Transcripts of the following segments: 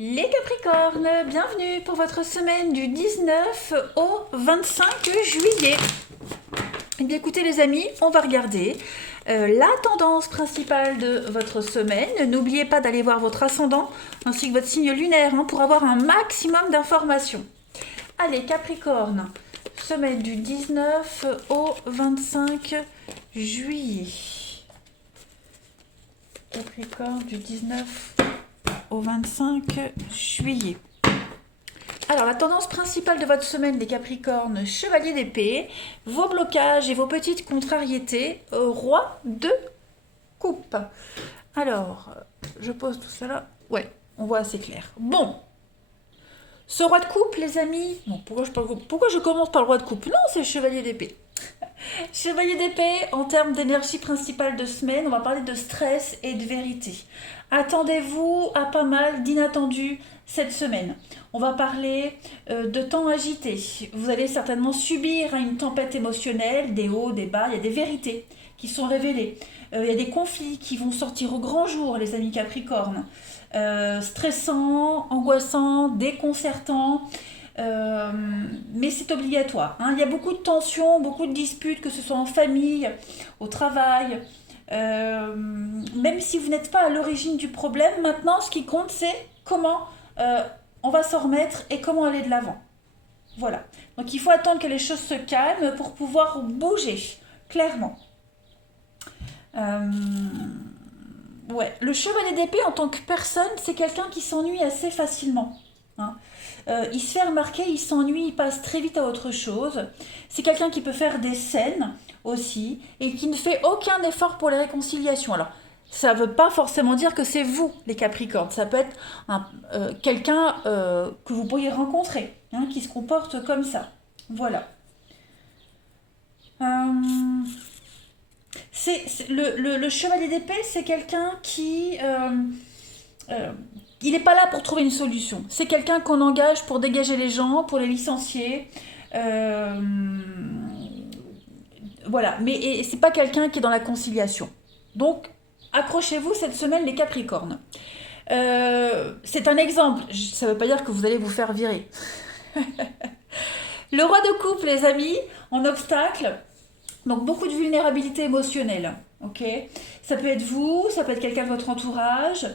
Les Capricornes, bienvenue pour votre semaine du 19 au 25 juillet. Eh bien, écoutez les amis, on va regarder la tendance principale de votre semaine. N'oubliez pas d'aller voir votre ascendant ainsi que votre signe lunaire pour avoir un maximum d'informations. Allez Capricorne, semaine du 19 au 25 juillet. Capricorne du 19 au 25 juillet. Alors, la tendance principale de votre semaine, les Capricornes, chevalier d'épée, vos blocages et vos petites contrariétés, roi de coupe. Alors, je pose tout cela. Ouais, on voit assez clair. Bon, ce roi de coupe, les amis, bon, pourquoi je commence par le roi de coupe? Non, c'est le chevalier d'épée. Chevalier d'épée, en termes d'énergie principale de semaine, on va parler de stress et de vérité. Attendez-vous à pas mal d'inattendus cette semaine. On va parler de temps agité. Vous allez certainement subir une tempête émotionnelle, des hauts, des bas, il y a des vérités qui sont révélées. Il y a des conflits qui vont sortir au grand jour, les amis Capricornes. Stressants, angoissants, déconcertants. Mais c'est obligatoire. Il y a beaucoup de tensions, beaucoup de disputes, que ce soit en famille, au travail. Même si vous n'êtes pas à l'origine du problème, maintenant ce qui compte c'est comment on va s'en remettre et comment aller de l'avant. Voilà. Donc il faut attendre que les choses se calment pour pouvoir bouger, clairement. Ouais. Le chevalier d'épée en tant que personne, c'est quelqu'un qui s'ennuie assez facilement. Il se fait remarquer, il s'ennuie, il passe très vite à autre chose. C'est quelqu'un qui peut faire des scènes aussi et qui ne fait aucun effort pour les réconciliations. Alors, ça ne veut pas forcément dire que c'est vous, les Capricornes. Ça peut être quelqu'un que vous pourriez rencontrer, qui se comporte comme ça. Voilà. Le chevalier d'épée, c'est quelqu'un qui... il n'est pas là pour trouver une solution. C'est quelqu'un qu'on engage pour dégager les gens, pour les licencier. Voilà. Mais c'est pas quelqu'un qui est dans la conciliation. Donc, accrochez-vous cette semaine, les Capricornes. C'est un exemple. Ça ne veut pas dire que vous allez vous faire virer. Le roi de coupe, les amis, en obstacle. Donc, beaucoup de vulnérabilité émotionnelle. Ok. Ça peut être vous, ça peut être quelqu'un de votre entourage.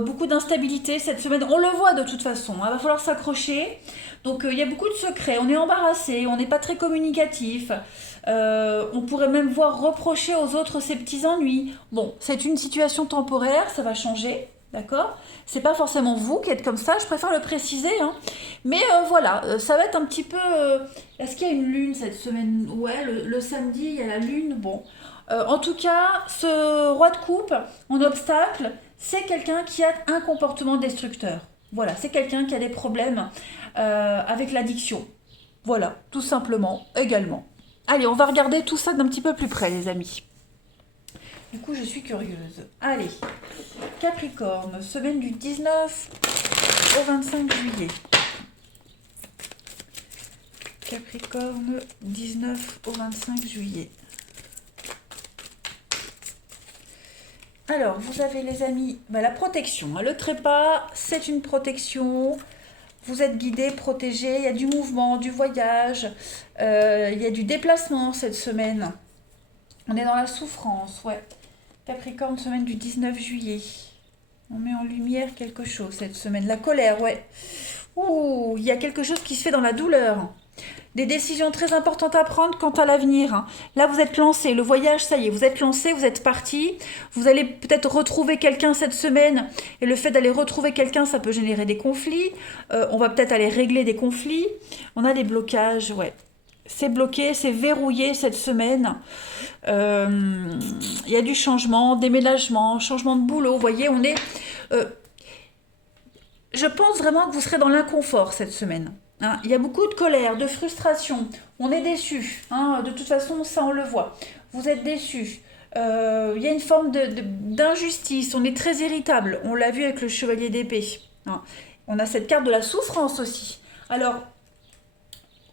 Beaucoup d'instabilité cette semaine. On le voit de toute façon. Il va falloir s'accrocher. Donc il y a beaucoup de secrets. On est embarrassé. On n'est pas très communicatif. On pourrait même voir reprocher aux autres ses petits ennuis. Bon, c'est une situation temporaire. Ça va changer. D'accord? C'est pas forcément vous qui êtes comme ça. Je préfère le préciser. Mais voilà, ça va être un petit peu. Est-ce qu'il y a une lune cette semaine? Ouais, le samedi, il y a la lune. Bon. En tout cas, ce roi de coupe en obstacle, c'est quelqu'un qui a un comportement destructeur. Voilà, c'est quelqu'un qui a des problèmes avec l'addiction. Voilà, tout simplement, également. Allez, on va regarder tout ça d'un petit peu plus près, les amis. Du coup, je suis curieuse. Allez, Capricorne, semaine du 19 au 25 juillet. Capricorne, 19 au 25 juillet. Alors, vous avez les amis, la protection. Le trépas, c'est une protection. Vous êtes guidé, protégé. Il y a du mouvement, du voyage. Il y a du déplacement cette semaine. On est dans la souffrance, ouais. Capricorne, semaine du 19 juillet. On met en lumière quelque chose cette semaine. La colère, ouais. Ouh, il y a quelque chose qui se fait dans la douleur. Des décisions très importantes à prendre quant à l'avenir. Là, vous êtes lancé, le voyage, ça y est, vous êtes lancé, vous êtes parti. Vous allez peut-être retrouver quelqu'un cette semaine. Et le fait d'aller retrouver quelqu'un, ça peut générer des conflits. On va peut-être aller régler des conflits. On a des blocages, ouais. C'est bloqué, c'est verrouillé cette semaine. Il y a du changement, déménagement, changement de boulot. Vous voyez, on est... je pense vraiment que vous serez dans l'inconfort cette semaine. Il y a beaucoup de colère, de frustration. On est déçu. De toute façon, ça, on le voit. Vous êtes déçu. Il y a une forme d'injustice. On est très irritable. On l'a vu avec le chevalier d'épée. On a cette carte de la souffrance aussi. Alors,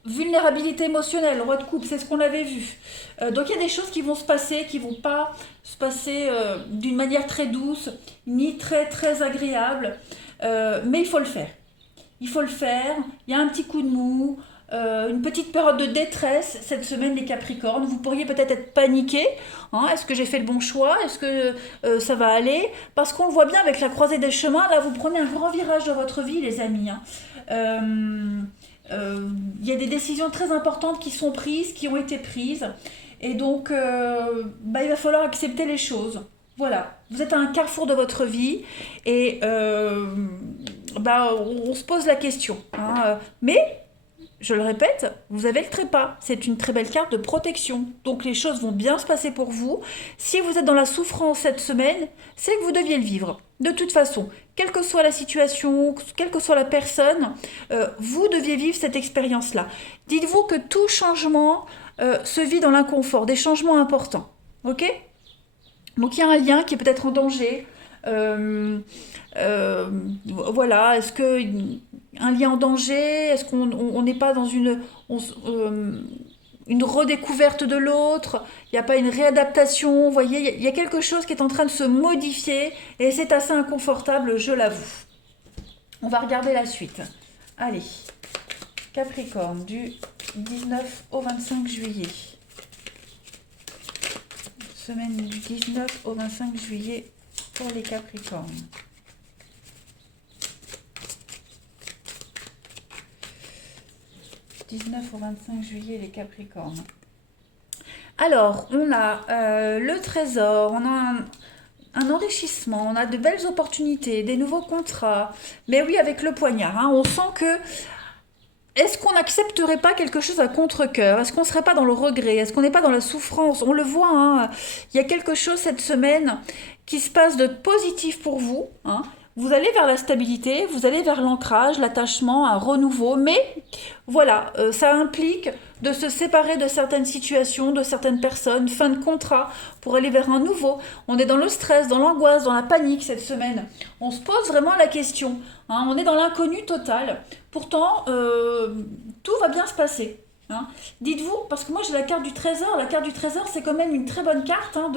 vulnérabilité émotionnelle, roi de coupe, c'est ce qu'on avait vu. Donc, il y a des choses qui vont se passer, qui vont pas se passer d'une manière très douce, ni très, très agréable. mais il faut le faire. Il faut le faire, il y a un petit coup de mou, une petite période de détresse cette semaine les Capricornes. Vous pourriez peut-être être paniqué. Hein, est-ce que j'ai fait le bon choix? Est-ce que ça va aller? Parce qu'on le voit bien avec la croisée des chemins, là vous prenez un grand virage de votre vie les amis. Hein. Il y a des décisions très importantes qui sont prises, qui ont été prises. Et donc il va falloir accepter les choses. Voilà, vous êtes à un carrefour de votre vie et on se pose la question. Hein. Mais, je le répète, vous avez le trépas. C'est une très belle carte de protection. Donc les choses vont bien se passer pour vous. Si vous êtes dans la souffrance cette semaine, c'est que vous deviez le vivre. De toute façon, quelle que soit la situation, quelle que soit la personne, vous deviez vivre cette expérience-là. Dites-vous que tout changement se vit dans l'inconfort, des changements importants. Ok ? Donc il y a un lien qui est peut-être en danger. Voilà, est-ce que un lien en danger? Est-ce qu'on n'est pas dans une redécouverte de l'autre? Il n'y a pas une réadaptation? Vous voyez, il y a quelque chose qui est en train de se modifier et c'est assez inconfortable, je l'avoue. On va regarder la suite. Allez, Capricorne, du 19 au 25 juillet. Semaine du 19 au 25 juillet pour les Capricornes. Du 19 au 25 juillet, les Capricornes. Alors, on a le trésor, on a un enrichissement, on a de belles opportunités, des nouveaux contrats. Mais oui, avec le poignard, hein, on sent que est-ce qu'on n'accepterait pas quelque chose à contre-cœur? Est-ce qu'on ne serait pas dans le regret? Est-ce qu'on n'est pas dans la souffrance? On le voit, hein, il y a quelque chose cette semaine qui se passe de positif pour vous. Hein. Vous allez vers la stabilité, vous allez vers l'ancrage, l'attachement, un renouveau. Mais voilà, ça implique de se séparer de certaines situations, de certaines personnes, fin de contrat, pour aller vers un nouveau. On est dans le stress, dans l'angoisse, dans la panique cette semaine. On se pose vraiment la question. Hein, on est dans l'inconnu total. Pourtant, tout va bien se passer. Hein. Dites-vous, parce que moi j'ai la carte du trésor. La carte du trésor, c'est quand même une très bonne carte hein,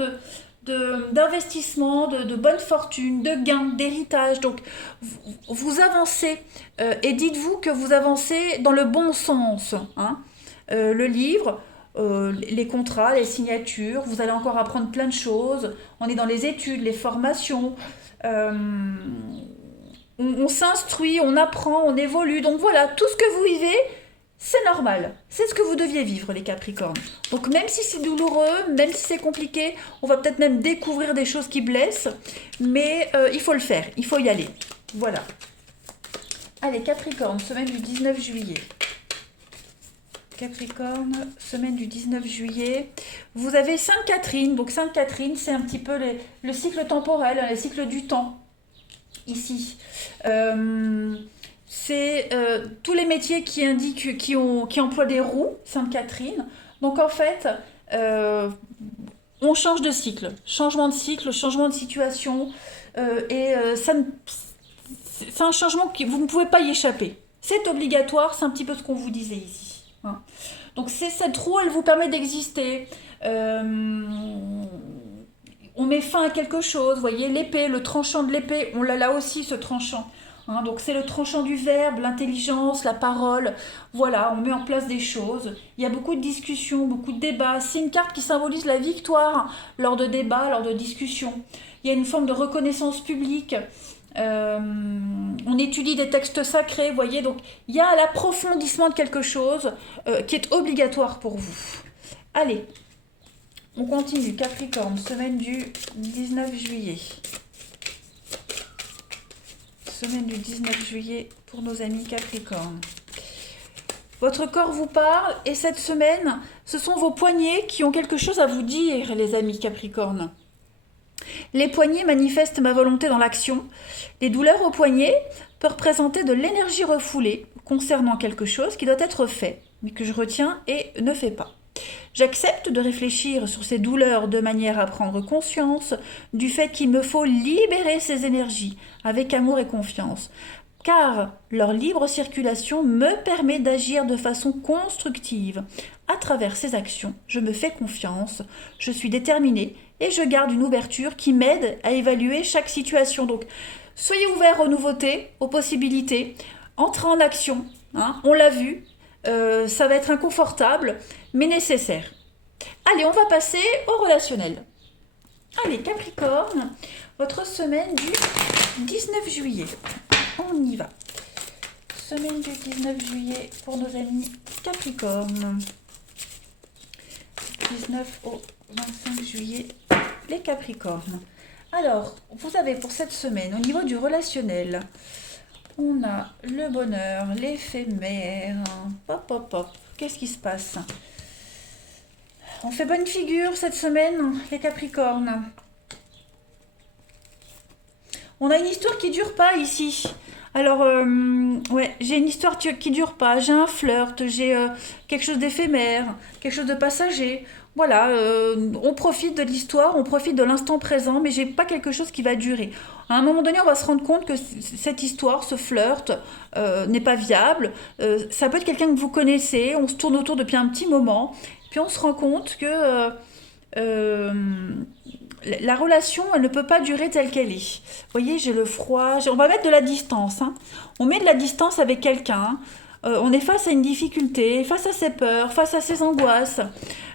d'investissement, de bonne fortune, de gain, d'héritage. Donc, vous avancez et dites-vous que vous avancez dans le bon sens. Hein. Le livre, les contrats, les signatures, vous allez encore apprendre plein de choses. On est dans les études, les formations. On s'instruit, on apprend, on évolue. Donc voilà, tout ce que vous vivez, c'est normal. C'est ce que vous deviez vivre, les Capricornes. Donc même si c'est douloureux, même si c'est compliqué, on va peut-être même découvrir des choses qui blessent, mais il faut le faire, il faut y aller. Voilà. Allez, Capricorne, semaine du 19 juillet. Capricorne, semaine du 19 juillet. Vous avez Sainte Catherine. Donc Sainte Catherine, c'est un petit peu le cycle temporel, le cycle du temps. Ici. C'est tous les métiers qui indiquent, qui emploient des roues, Sainte Catherine. Donc en fait, on change de cycle. Changement de cycle, changement de situation. C'est un changement que vous ne pouvez pas y échapper. C'est obligatoire, c'est un petit peu ce qu'on vous disait ici. Hein. Donc cette roue, elle vous permet d'exister. On met fin à quelque chose, vous voyez, l'épée, le tranchant de l'épée, on l'a là aussi ce tranchant. Hein, donc c'est le tranchant du verbe, l'intelligence, la parole. Voilà, on met en place des choses. Il y a beaucoup de discussions, beaucoup de débats. C'est une carte qui symbolise la victoire lors de débats, lors de discussions. Il y a une forme de reconnaissance publique. On étudie des textes sacrés, vous voyez, donc il y a l'approfondissement de quelque chose qui est obligatoire pour vous. Allez, on continue. Capricorne, semaine du 19 juillet. Semaine du 19 juillet pour nos amis Capricorne. Votre corps vous parle et cette semaine, ce sont vos poignets qui ont quelque chose à vous dire, les amis Capricorne. Les poignets manifestent ma volonté dans l'action. Les douleurs aux poignets peuvent représenter de l'énergie refoulée concernant quelque chose qui doit être fait, mais que je retiens et ne fais pas. J'accepte de réfléchir sur ces douleurs de manière à prendre conscience du fait qu'il me faut libérer ces énergies avec amour et confiance, car leur libre circulation me permet d'agir de façon constructive. À travers ces actions, je me fais confiance, je suis déterminée et je garde une ouverture qui m'aide à évaluer chaque situation. Donc, Soyez ouverts aux nouveautés, aux possibilités. Entrez en action. Hein, on l'a vu. Ça va être inconfortable, mais nécessaire. Allez, on va passer au relationnel. Allez, Capricorne, votre semaine du 19 juillet. On y va. Semaine du 19 juillet pour nos amis Capricorne. 19 au 25 juillet, les Capricornes. Alors, vous avez pour cette semaine, au niveau du relationnel, on a le bonheur, l'éphémère. Hop, hop, hop. Qu'est-ce qui se passe? On fait bonne figure cette semaine, les Capricornes. On a une histoire qui dure pas ici. Alors, ouais, j'ai une histoire qui dure pas. J'ai un flirt, j'ai quelque chose d'éphémère, quelque chose de passager. Voilà, on profite de l'histoire, on profite de l'instant présent, mais j'ai pas quelque chose qui va durer. À un moment donné, on va se rendre compte que cette histoire, ce flirt, n'est pas viable. Ça peut être quelqu'un que vous connaissez, on se tourne autour depuis un petit moment, puis on se rend compte que euh, la relation, elle ne peut pas durer telle qu'elle est. Vous voyez, j'ai le froid. On va mettre de la distance. Hein. On met de la distance avec quelqu'un. On est face à une difficulté, face à ses peurs, face à ses angoisses.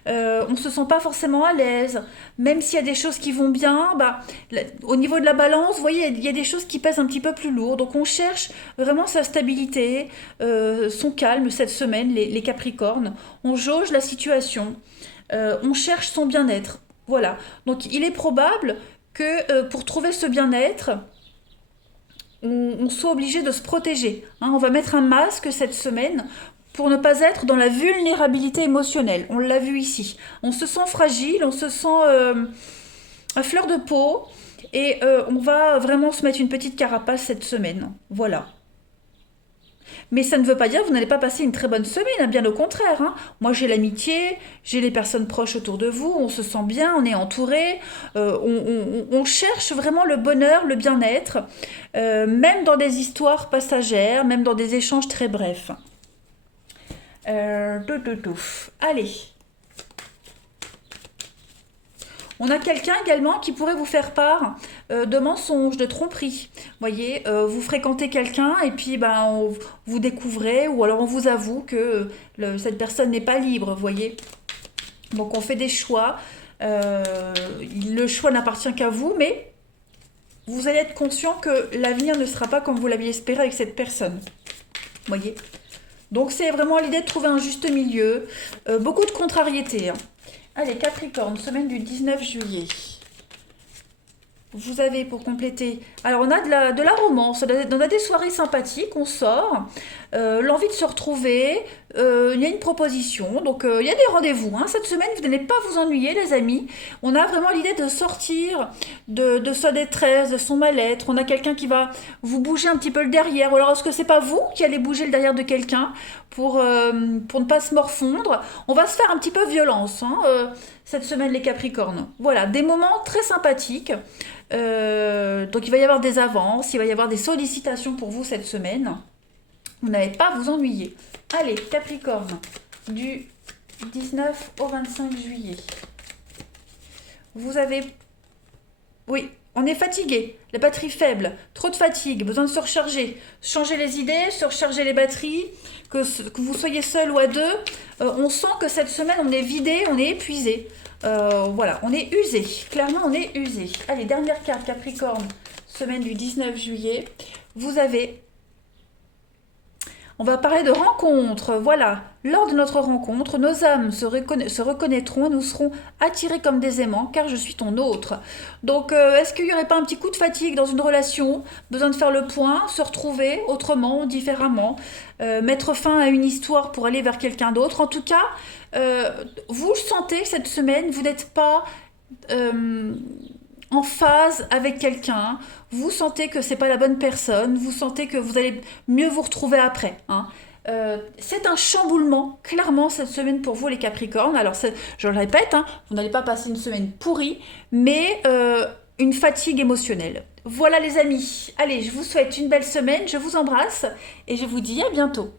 On ne se sent pas forcément à l'aise. Même s'il y a des choses qui vont bien, au niveau de la balance, vous voyez, il y a des choses qui pèsent un petit peu plus lourd. Donc on cherche vraiment sa stabilité, son calme cette semaine, les Capricornes. On jauge la situation. On cherche son bien-être. Voilà. Donc il est probable que pour trouver ce bien-être, on soit obligé de se protéger. Hein. On va mettre un masque cette semaine pour ne pas être dans la vulnérabilité émotionnelle. On l'a vu ici. On se sent fragile, on se sent à fleur de peau et on va vraiment se mettre une petite carapace cette semaine. Voilà. Mais ça ne veut pas dire que vous n'allez pas passer une très bonne semaine, hein, bien au contraire. Hein. Moi, j'ai l'amitié, j'ai les personnes proches autour de vous, on se sent bien, on est entouré, on cherche vraiment le bonheur, le bien-être, même dans des histoires passagères, même dans des échanges très brefs. Allez. On a quelqu'un également qui pourrait vous faire part de mensonges, de tromperies. Vous voyez, vous fréquentez quelqu'un et puis vous découvrez ou alors on vous avoue que cette personne n'est pas libre, vous voyez. Donc on fait des choix. Le choix n'appartient qu'à vous, mais vous allez être conscient que l'avenir ne sera pas comme vous l'aviez espéré avec cette personne. Vous voyez. Donc c'est vraiment l'idée de trouver un juste milieu. Beaucoup de contrariétés. Hein. Allez, Capricorne, semaine du 19 juillet. Vous avez pour compléter... Alors, on a de la romance, on a des soirées sympathiques, on sort, l'envie de se retrouver, il y a une proposition, donc il y a des rendez-vous. Hein. Cette semaine, vous n'allez pas vous ennuyer, les amis. On a vraiment l'idée de sortir de sa détresse, de son mal-être. On a quelqu'un qui va vous bouger un petit peu le derrière. Ou alors, est-ce que c'est pas vous qui allez bouger le derrière de quelqu'un pour ne pas se morfondre? On va se faire un petit peu violence, hein, cette semaine, les Capricornes. Voilà, des moments très sympathiques. Donc il va y avoir des avances, il va y avoir des sollicitations pour vous cette semaine. Vous n'allez pas à vous ennuyer. Allez, Capricorne, du 19 au 25 juillet. Vous avez... Oui, on est fatigué, la batterie faible, trop de fatigue, besoin de se recharger. Changer les idées, se recharger les batteries, que vous soyez seul ou à deux. On sent que cette semaine, on est vidé, on est épuisé. Voilà, on est usé. Clairement, on est usé. Allez, dernière carte, Capricorne, semaine du 19 juillet. Vous avez... On va parler de rencontre. Voilà, lors de notre rencontre, nos âmes se reconnaîtront et nous serons attirés comme des aimants, car je suis ton autre. Donc, est-ce qu'il n'y aurait pas un petit coup de fatigue dans une relation? Besoin de faire le point, se retrouver autrement, différemment, mettre fin à une histoire pour aller vers quelqu'un d'autre. En tout cas, vous sentez que cette semaine, vous n'êtes pas... en phase avec quelqu'un, vous sentez que c'est pas la bonne personne, vous sentez que vous allez mieux vous retrouver après. Hein. C'est un chamboulement, clairement, cette semaine pour vous les Capricornes. Alors, je le répète, hein, vous n'allez pas passer une semaine pourrie, mais une fatigue émotionnelle. Voilà les amis, allez, je vous souhaite une belle semaine, je vous embrasse et je vous dis à bientôt.